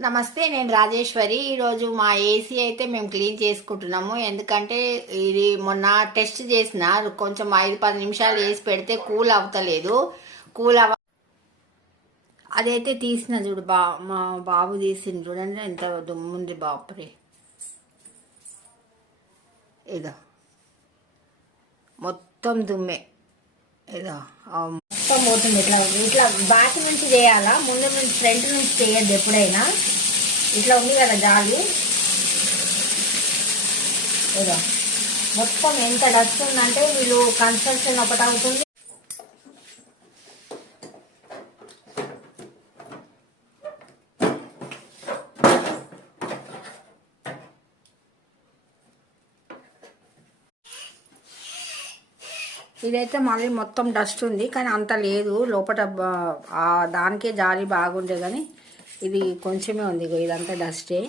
నమస్తే, నేను రాజేశ్వరి. ఈరోజు మా ఏసీ అయితే మేము క్లీన్ చేసుకుంటున్నాము. ఎందుకంటే ఇది మొన్న టెస్ట్ చేసిన, కొంచెం 5-10 నిమిషాలు వేసి పెడితే కూల్ అవుతలేదు. కూల్ అదైతే తీసిన చూడు, మా బాబు తీసింది చూడండి, ఎంత దుమ్ముంది బాపురే. ఏదో మొత్తం దుమ్మే, ఏదో మొత్తం పోతుంది. ఇట్లా ఇట్లా బ్యాక్ నుంచి చేయాలా, ముందు నుంచి ఫ్రంట్ నుంచి చేయద్దు ఎప్పుడైనా. ఇట్లా ఉంది కదా జాలి, ఏదో మొత్తం ఎంత డస్ట్ ఉందంటే వీళ్ళు కన్స్ట్రక్షన్ ఒకటి అవుతుంది. ఇదైతే మళ్ళీ మొత్తం డస్ట్ ఉంది, కానీ అంత లేదు లోపల. దానికే జాలి బాగుండే, కానీ ఇది కొంచెమే ఉంది. ఇదంతా డస్టే.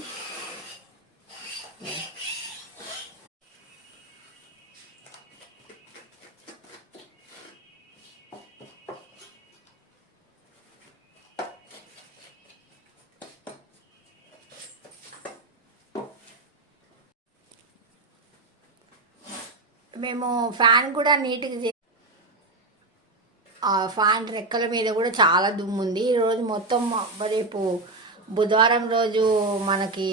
మేము ఫ్యాన్ కూడా నీట్గా ఫ్యాన్ రెక్కల మీద కూడా చాలా దుమ్ము ఉంది. ఈరోజు మొత్తం, రేపు బుధవారం రోజు మనకి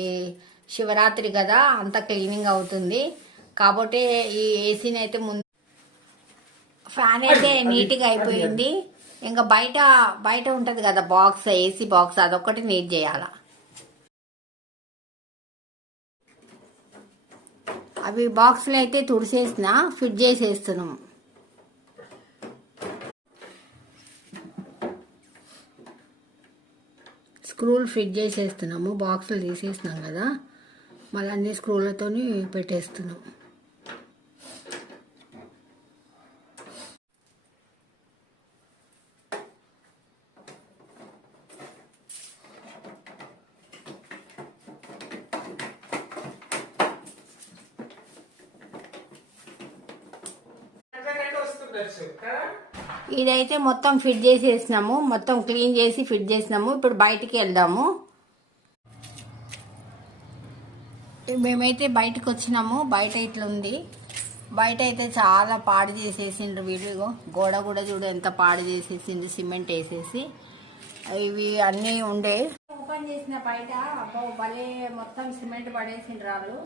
శివరాత్రి కదా, అంత క్లీనింగ్ అవుతుంది. కాబట్టి ఈ ఏసీని అయితే ముందు, ఫ్యాన్ అయితే నీట్గా అయిపోయింది. ఇంకా బయట ఉంటుంది కదా బాక్స్, ఏసీ బాక్స్, అదొక్కటి నీట్ చేయాల. అవి బాక్స్లు అయితే తుడిసేసిన, ఫిట్ చేసేస్తున్నాం. స్క్రూలు ఫిట్ చేసేస్తున్నాము. బాక్సులు తీసేసినాం కదా, మళ్ళీ అన్ని స్క్రూలతో పెట్టేస్తున్నాం. ఇదైతే మొత్తం ఫిట్ చేసేసినాము, మొత్తం క్లీన్ చేసి ఫిట్ చేసినాము. ఇప్పుడు బయటికి వెళ్దాము. మేమైతే బయటకు వచ్చినాము. బయట ఇట్లా ఉంది. బయట అయితే చాలా పాడు చేసేసిండ్రు వీడియో. గోడ కూడా చూడు ఎంత పాడు చేసేసిండ్రు, సిమెంట్ వేసేసి. ఇవి అన్నీ ఉండే ఓపెన్ చేసిన బయట, అబ్బో భలే మొత్తం సిమెంట్ పడేసిండ్రు వాళ్ళు.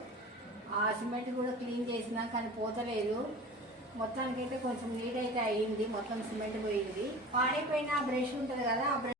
ఆ సిమెంట్ కూడా క్లీన్ చేసినా కానీ పోతలేదు. మొత్తానికి అయితే కొంచెం నీట్ అయితే అయ్యింది. మొత్తం సిమెంట్ పోయింది. పాడైపోయిన బ్రష్ ఉంటుంది కదా, ఆ బ్రష్